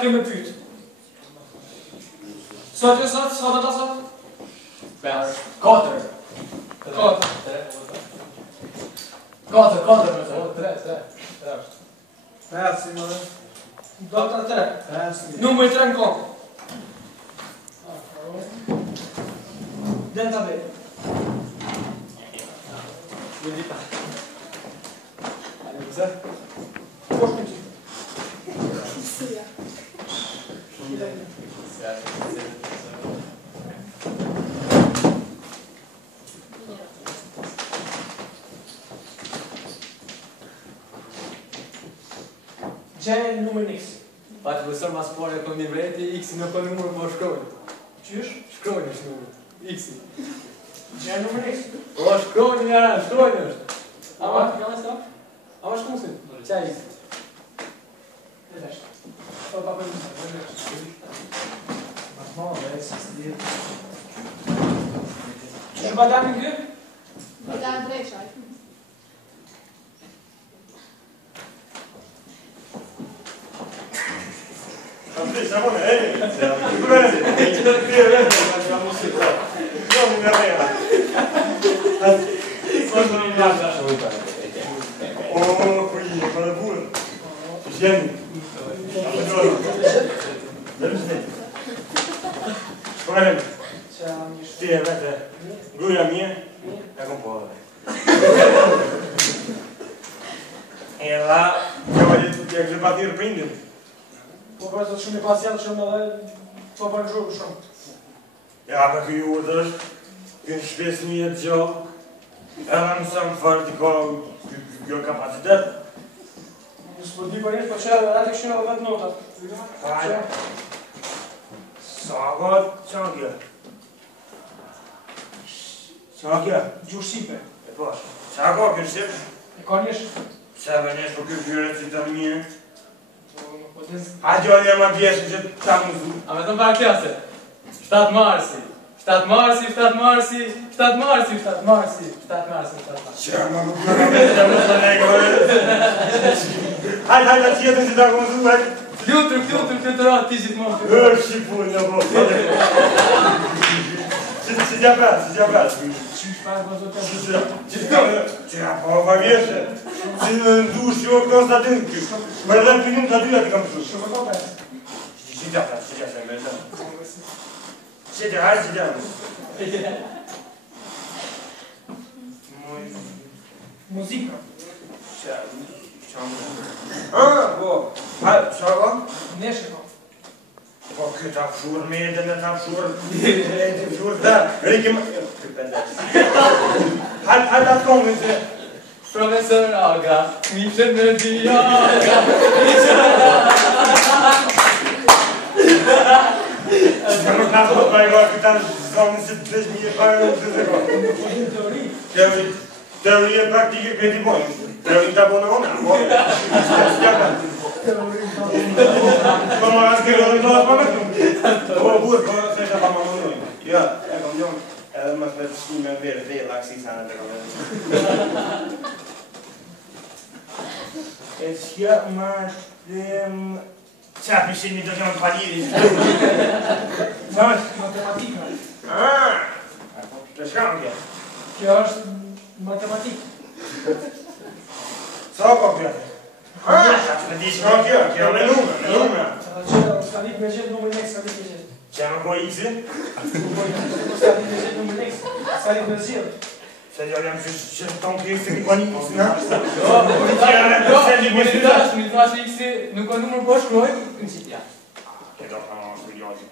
kemi pyet. Sot e sot, sot ata sot? 5. 4. 4 më thë. 3. 5 si më. Do të 3. 5. Numri 3 në kokë. Den tabel. Vedita. Allez, vous êtes? Poš me ti. Sija. Gjej numër X. Pa të profesor mas pare e kom një vreti, X-i në për numër po shkrojnë. Qysh? Shkrojnë është numër. X-i. Gjej numër X. Po shkrojnë njëra, shkrojnë është. Ama, ka me staf? Ama shkusin? Qa X? E lesh. Po pa për njësa, e lesh. Ma dhe, si së dhjetë. Qysh badam në gjë? Badam drejshaj. Andrei, siamo lei! Non mi aveva! Quando mi piace? Oh, qui, con il burro! Ci siamo? Come? Sì, vedete, lui la mia è con povera. E là, jak że batir prindin. Po për të shumë i pacient shumë edhe po për në zhurë shumë. Ja, për këj urtë është, kënë shpes një jetë gjohë, edhe mësëm farë t'i ka kjo kapacitet. Nësë po di për njështë, po që edhe atë këshime edhe vetë notat. Hajde. Sa ka qanë kjo? Qa kjo? Gjurë Shqipe. E pash. Qa ka kjo Shqip? E ka njësh? Se ve nesh po kjo fyre si të një. Po të A gjallë jam a bjeshë që ta muzu. A me të mba klase? 7 marsi. 7 marsi, 7 marsi, 7 marsi, 7 marsi, 7 marsi, 7 marsi. Qa ma nuk në kametë që më së negë. Hajde, tjetën që ta muzu, hajde. Flutur, ti gjithmonë. Shqipun, në po. Si t'ja pes. qysh parë po zotë e Qa po va vjeshe. Si në ndush jo Konstantin kjo. Për edhe në pinim të atyja të kam pësu. shumë të pes. Si t'ja pes, me të. Si t'ja, hajde si t'ja. Muzika. Po. Hajde, qa ka? Neshe ka. Po këtë afshur me edhe në të afshur. E të afshur dhe. Rikim... Hajde atë kongën se... Profesor Aga, mishën në Diaga, mishën në Që nuk nasë po të bajga këta në zonë se të dhesh një bajga në të zeko. Po din teori. Teori e praktike këti bojnë. Teori të abonë ona. Po më raskërë në të asë për me po burë, po se të pa më mënojnë. Ja, e kom gjonë. Edhe më të shkime verë dhe laksi sana të kom. E shkja ma të... Qa përshin një të gjonë paliri? Matematika. Të shkam kja? Kjo është matematikë. Sa ka pjate? Që di shkam kja? Kjo me numra. Që s'ka dit me gjithë numër X, s'ka dit me gjithë. Që më ko X-i? S'ka dit me gjithë numër X, s'ka dit me zhjith. Se jo jam që ton kërë se këpon X, na? mi thash X-i, nuk o numër po shkroj, në qitja. Këto ka më shkrujoti.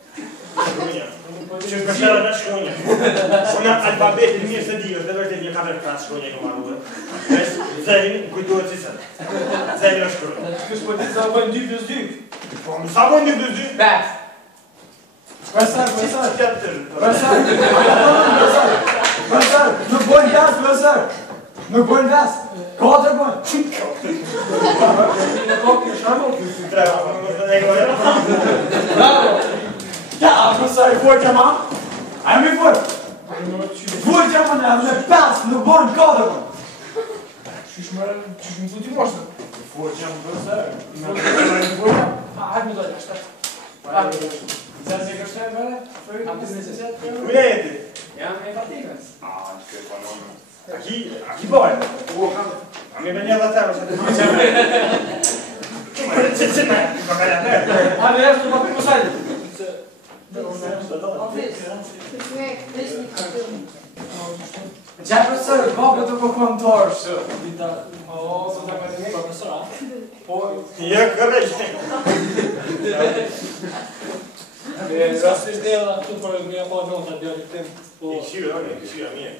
Shkrujnja. Që përshera në shkrujnja. Una alfabetin mirë se di, është dhe vërtet një 4 klasë shkrujnja këmë arruve. Zerin, kujtuat si sëtë. Zerin është shkrujnja. Kësë po ti sa bëjnë 2+2. Po, më sa bëjnë 2+2? 5. Vërsar, nuk bojnë dasë, vërsar. Nuk bojnë dasë. 4 bojnë. Në kokë, shamu. Bravo! Ja, vërsar, i fort jam a? A jam i fort? Fort jam a, në 5, nuk bojnë 4 bojnë. Qysh më futi moshtë? Fort jam, vërsar. Në fort jam. Hajde me dojnë, ashtë. Zemë se kështë e bërë? Am të necesitet? Ku jeti? Jam e patikës. Që panonë. Aki bojë? A mi me një dhe tërë, se të më qëmë. Që me, ka ka jatë. A me jeshtë të papi posajtë. Gja profesor, babë të po kontorë shë. O, së të me të një profesor, a? Po, Ja, kërrejsh. rastisht dhe këtu për nga pa nota djallit tim. I këshyra mje.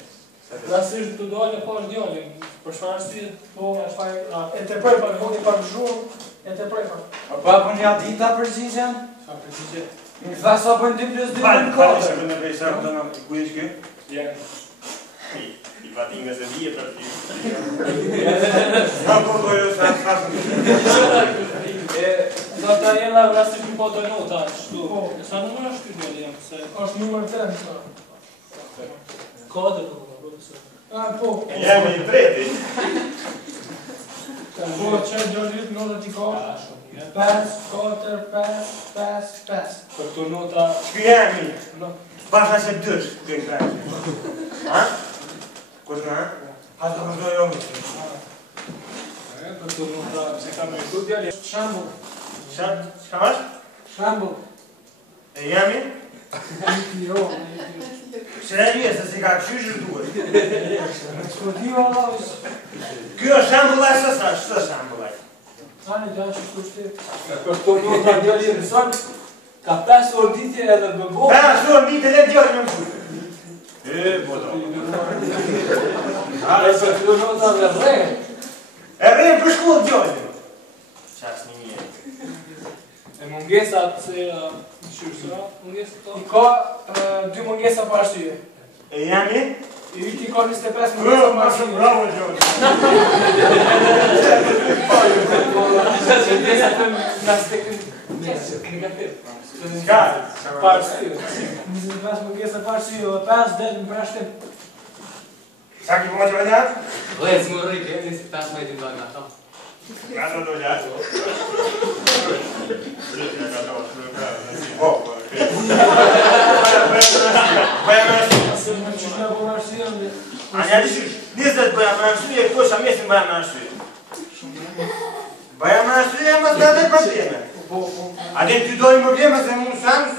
Rastisht të dojnë e pash djallin. Për shfarë arsye, po, e të prejpa, në honi pak zhurë, e të prejpa. O babë një dita përgjigjen? Sa përgjigje? Më këtha sa bëjnë 2 + 2 Falë, në falë, kodë. shë në pejsa, ku ish kë? Jenë. I patinga se dhije për ty. Sa po dojë, sa Do ta jena rastisht në po të nota, shtu. Sa nëmër është këtë djallin jam, se... është nëmër të në, sa. Kodër, profesor. Po. Jemi i treti. Po, që djallit nota t'i ka? 5, 4, 5, 5, 5. Për të nota... Shkë jemi? Basha që dërsh, këtë krajë. Ha? Kus në, ha? Hasë të kërdoj omë. Për të nota, se ka me këtë djallit. Shambull. Shka mash? Shambull. E jemi? Jo. Se e një, se si ka këshyshër duhet. Eksplodio, Allah, Kjo është shambullaj, së shambullaj? Ani, gjallë që shtu shtet. Për të nota djallit nësën, ka 5 orë ditje edhe bëbo. 5 orë mitë le djallë në mësut. Bodo. Për të nota dhe rejë. E rejë për shkullë djallë. Qas një një. E mungesat se... Shurësura, mungesat to? I ka 2 mungesa për arsye. E jemi? I viti ka 25 mungesa për arsye. Bravo, djallë. Mungesat të nga stekën negativ. Qka? Për arsye. 25 mungesa për arsye, 5 dhe në prashtim. Sa ki po që vëllja? Lec më rrike, nisë 5 majtë në dojnë ato. Nga të do gjatë. Bëja më nështu. Anja di shush, 20 bëja më nështu, e këto sa mesin bëja më nështu. Bëja më nështu e më të dhe probleme. A dhe ty dojnë probleme se mund shanë?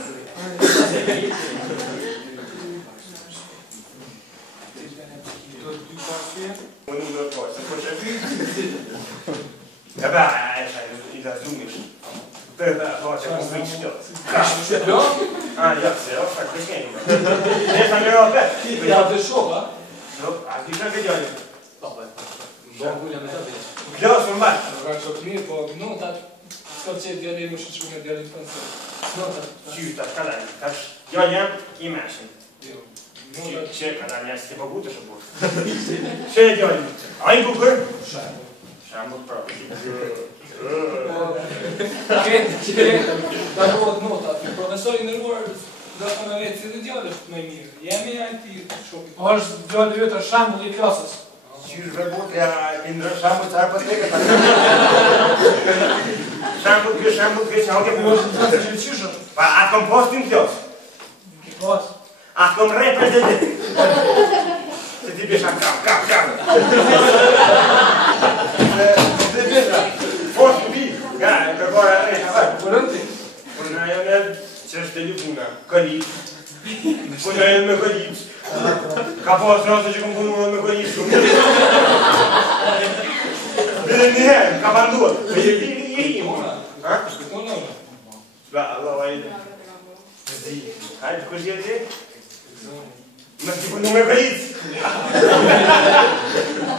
Unë nuk do të pojë, se po që e ba, i da zumish. Të da, po që ku friq kjo. Jo? A, ja, se jo, sa këshkenjë. Neshta në rope. Ja të shoka? A ti shën këtë gjojnë? Po, do gulja me të dhe. Kjo është më mbarë. Në ka shok mirë, po notat, s'ka qëtë djallit më shqyqu me djallit të nësër. Notat. Qyta, shka dalë. Tash, gjojnë i meshin. Jo. Që ka dalë njështë të pëgutë është burë. Që e gjojnë? A i bukër? Shambull. Shambull prapë. Këtë, da bëhet notat. Profesori në ruar, do të me vetë, si dhe djallit është me mirë. Jemi a ti shokit. është djallit vetë është shambull i klasës. Qyrë vërbut, ja, indrë shambull të arë për teke. Shambull, kjo, që hake për është në klasë që të qyshër. Pa, atë kom postin kjo? Posë. Atë kom reprezentit. Se ti besha kap. Se besha. Post në bi. Nga, e përgore e rejnë, avë. Përënti. Unë në jone që është të ljupuna. Këllit. Unë në jone me këllit. Ka posë rëse që kom punu me këllit shumë. Bile një herë, ka banduat. Me je i mona. Ha? Unë. Ba, Allah, vajnë. Hajde, kush jetë ti? Më s'ki punu me këllit.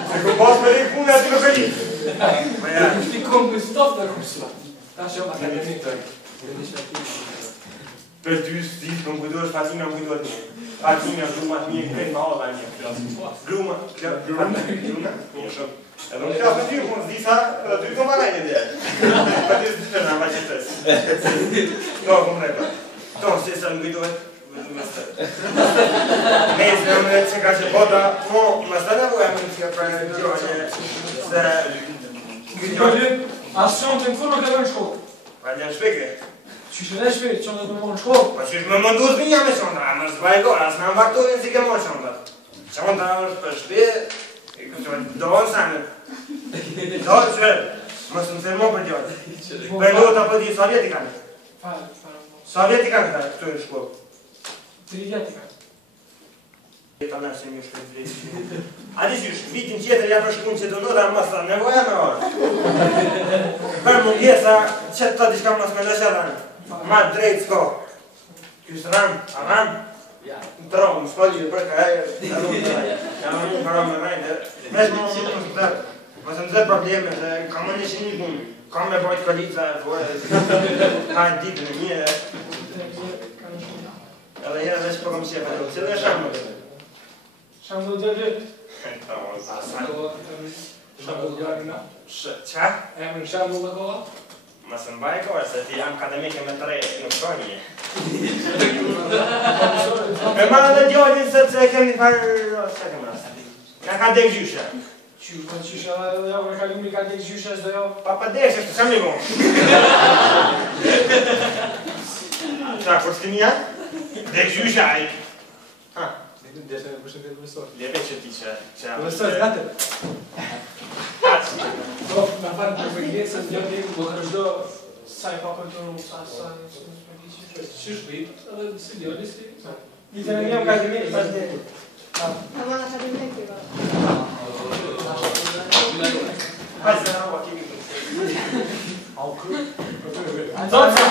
Se ku posë me rejë punë ati me këllit. Në shti kom në stop dhe rëmësua. Ta shumë akademik. Për ty s'ditë më kujdo është Fatima më kujdo të një. Fatima, Gluma të një, kretë ma ola një. Gluma? Gluma? Një shumë. Edhe më kja për ty, më s'disa, edhe ty të maraj një dhe. Për ty s'ditë në ma qëtës. No, kom repa. To, se sa më kujdohet, më stërë. Mesë në më që ka që bota, mo, më stërë u e më që ka prajnë të gjojnë, se... Asë që në të në furë në këtë në shkollë. Pa janë shpeke. Qysh në shpejt, që në të më në shkollë? Pa qysh me mundu zbinja me qonda, a më zbajgore, as në vaktorin si ke mo qondat. Qonda është për shpe, doon sanë. Doon që, mësë më fermo për djallë. Bëjnot apo di, sa vjeti kanë? Sa vjeti kanë këta këtu në shkollë? 3 vjeti kanë. Ta nërë se një shkët vjeti. A di qysh, vitin tjetër ja përshkun që të nëra më sa nevoja me orë. Për mungesa, qëtë ta diçka mësë me ndëshë ranë. Ma drejt s'ko. Kështë ranë, a ranë? Në tronë, më s'polli për ka e, ja më një para me rajnë. Vesh më më më të më se më zërë probleme, se ka më një shini punë. Ka me bajt kolica, ka e ditë në një. Edhe jena vesh për këmë qepe, cilë e shamë më? Shamë do të Qa? Emrin shamë do të koha? Ma se mbaj kohë, se ti jam akademike me 3 nuk shonje. Me ma dhe djallin se të kemi farë... Se kemë rasti? Nga ka dek gjyshe. Qyshe edhe jo, me kalimi ka dek gjyshe dhe jo. Pa dek, se shtë sam një bon. Qa, kur s'ti mja? Dek gjyshe aj. Ha. Lebe që ti që... Profesor, gati. Na fanë për përgjetë se të gjë të po kërëshdo sa i pa kënturu, sa në përgjetë që shpejt, edhe si djoli si... Ditën e njëm ka të mirë, pas dhe. A ma në shatim të këtiva. Pas dhe në ua kimi të Zotë!